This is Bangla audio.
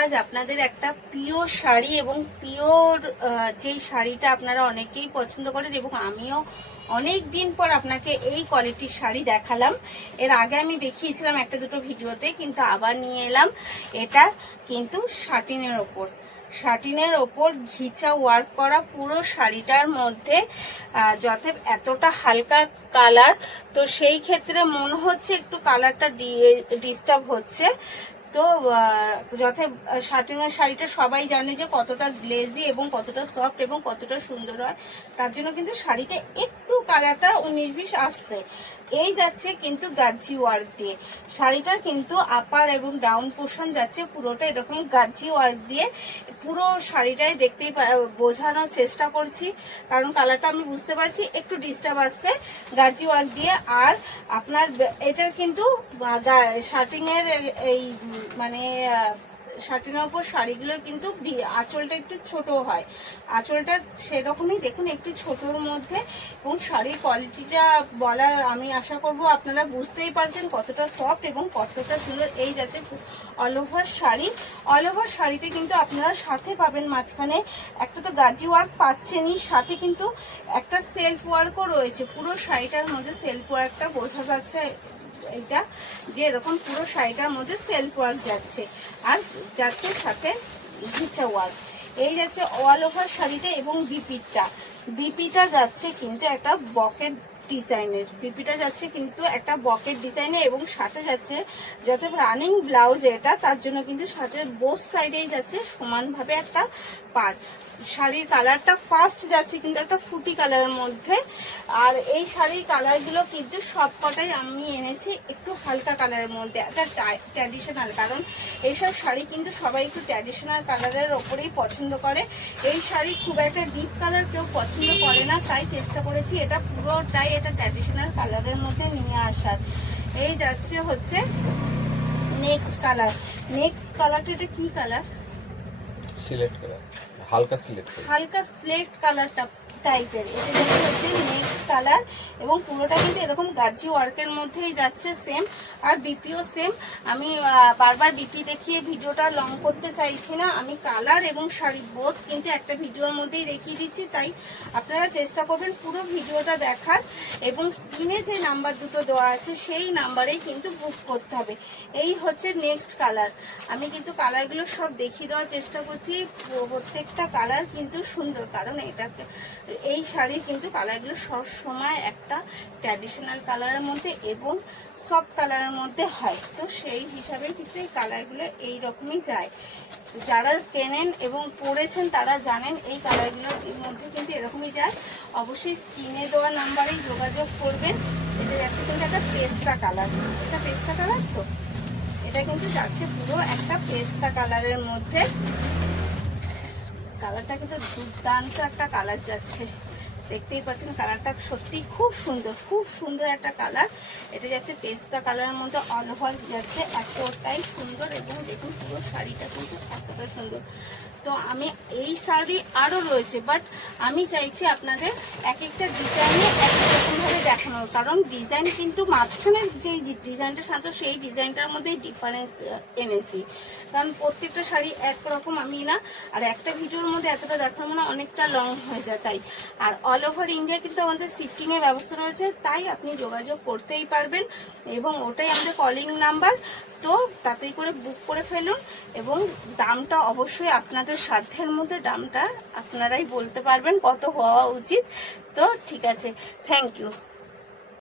আজ আপনাদের একটা পিওর শাড়ি এবং পিওর যেই শাড়িটা আপনারা অনেকেই পছন্দ করেন এবং আমিও অনেক দিন পর আপনাকে এই কোয়ালিটির শাড়ি দেখালাম। এর আগে আমি দেখিয়েছিলাম একটা দুটো ভিডিওতে, কিন্তু আবার নিয়ে এলাম। এটা কিন্তু শাটিনের ওপর ঘিচা ওয়ার্ক করা পুরো শাড়িটার মধ্যে যাতে এতটা হালকা কালার, তো সেই ক্ষেত্রে মনে হচ্ছে একটু কালারটা ডিস্টার্ব হচ্ছে। তো যাতে শাটিনের শাড়িটা সবাই জানে যে কতটা গ্লেজি এবং কতটা সফট এবং কতটা সুন্দর হয়, তার জন্য কিন্তু শাড়িতে একটু কালারটা 19-20 আসছে। এই যাচ্ছে কিন্তু গাজি ওয়ার্ক দিয়ে শাড়িটার কিন্তু আপার এবং ডাউন পোর্শন যাচ্ছে পুরোটা এরকম গাজি ওয়ার্ক দিয়ে। পুরো শাড়িটাই দেখতেই বোঝানোর চেষ্টা করছি, কারণ কালারটা আমি বুঝতে পারছি একটু ডিস্টার্ব আসছে গাজি ওয়ার্ক দিয়ে। আর আপনার এটার কিন্তু শার্টিংয়ের এই মানে শার্টিনের উপর শাড়িগুলোর কিন্তু আঁচলটা একটু ছোট হয়, আঁচলটা সেরকমই দেখুন একটু ছোটোর মধ্যে। এবং শাড়ির কোয়ালিটিটা বলার আমি আশা করব আপনারা বুঝতেই পারছেন কতটা সফট এবং কতটা সুন্দর। এই যাচ্ছে all over sari. All over শাড়িতে কিন্তু আপনারা সাথে পাবেন মাঝখানে একটা তো গাজি ওয়ার্ক পাচ্ছেনই, সাথে কিন্তু একটা সেলফ ওয়ার্কও রয়েছে। পুরো শাড়িটার মধ্যে সেলফ ওয়ার্কটা বোঝা যাচ্ছে, এইটা যে এরকম পুরো শাড়িটার মধ্যে সেলফ ওয়ার্ক যাচ্ছে আর যাচ্ছে সাথে ঘিচা ওয়ার্ক। এই যাচ্ছে অল ওভার শাড়িটা। এবং বিপিটা যাচ্ছে কিন্তু একটা বকেট ডিজাইনের, বিপিটা যাচ্ছে কিন্তু একটা বকেট ডিজাইনে এবং সাথে যাচ্ছে যাতে রানিং ব্লাউজ এটা, তার জন্য কিন্তু সাথে বোথ সাইডেই যাচ্ছে সমানভাবে একটা পার্ট। শাড়ির কালারটা ফার্স্ট যাচ্ছে কিন্তু একটা ফুটি কালারের মধ্যে। আর এই শাড়ির কালারগুলো কিন্তু সবকটাই আমি এনেছি একটু হালকা কালারের মধ্যে, একটা ট্র্যাডিশনাল, কারণ এইসব শাড়ি কিন্তু সবাই একটু ট্র্যাডিশনাল কালারের ওপরেই পছন্দ করে। এই শাড়ি খুব একটা ডিপ কালার কেউ পছন্দ করে না, তাই চেষ্টা করেছি এটা পুরোটাই এটা ট্র্যাডিশনাল কালারের মধ্যে নিয়ে আসার। এই যাচ্ছে হচ্ছে নেক্সট কালারটা। এটা কি কালার? সিলেক্ট কালার, হালকা স্লেট কালারটা টাইপের। এটা হচ্ছে নেক্সট কালার এবং পুরোটা কিন্তু এরকম গাজি ওয়ার্কের মধ্যেই যাচ্ছে সেম। আর বিপিও সেম। আমি বারবার বিপি দেখিয়ে ভিডিওটা লং করতে চাইছি না, আমি কালার এবং শাড়ি বোধ কিন্তু একটা ভিডিওর মধ্যেই দেখিয়ে দিচ্ছি, তাই আপনারা চেষ্টা করবেন পুরো ভিডিওটা দেখার। এবং স্ক্রিনে যে নাম্বার দুটো দেওয়া আছে সেই নাম্বারেই কিন্তু বুক করতে হবে। এই হচ্ছে নেক্সট কালার। আমি কিন্তু কালারগুলো সব দেখিয়ে দেওয়ার চেষ্টা করছি, প্রত্যেকটা কালার কিন্তু সুন্দর, কারণ এই শাড়ির কিন্তু কালারগুলো সব সময় একটা ট্র্যাডিশনাল কালারের মধ্যে এবং সফট কালারের মধ্যে হয়, তো সেই হিসাবে কিন্তু এই কালারগুলো এই রকমই যায়। যারা কেনেন এবং পরেছেন তারা জানেন এই কালারগুলোর মধ্যে কিন্তু এরকমই যায়। অবশ্যই স্ক্রিনে দেওয়া নাম্বারেই যোগাযোগ করবেন। এটা যাচ্ছে কিন্তু একটা পেস্তা কালার, এটা পেস্তা কালার, তো এটা কিন্তু যাচ্ছে পুরো একটা পেস্তা কালারের মধ্যে। কালারটা কিন্তু দুর্দান্ত একটা কালার যাচ্ছে, দেখতেই পাচ্ছেন কালারটা সত্যি খুব সুন্দর একটা কালার। এটা যাচ্ছে পেস্তা কালারের মধ্যে অল ওভার যাচ্ছে, এতটাই সুন্দর। এবং দেখুন পুরো শাড়িটা কিন্তু এতটা সুন্দর। তো আমি এই শাড়ি আরও রয়েছে, বাট আমি চাইছি আপনাদের এক একটা ডিজাইনে একরকমভাবে দেখানোর, কারণ ডিজাইন কিন্তু মাঝখানের যেই ডিজাইনটা সাথে সেই ডিজাইনটার মধ্যে ডিফারেন্স এনেছি, কারণ প্রত্যেকটা শাড়ি একরকম আমি না, আর একটা ভিডিওর মধ্যে এতটা দেখানো মানে অনেকটা লং হয়ে যায়। তাই আর অল ওভার ইন্ডিয়া কিন্তু আমাদের শিফটিংয়ের ব্যবস্থা রয়েছে, তাই আপনি যোগাযোগ করতেই পারবেন এবং ওটাই আমাদের কলিং নাম্বার। তো তাতেই করে বুক করে ফেলুন এবং দামটা অবশ্যই আপনাদের সাধ্যের মধ্যে, দামটা আপনারাই বলতে পারবেন কত হওয়া উচিত। তো ঠিক আছে, থ্যাংক ইউ।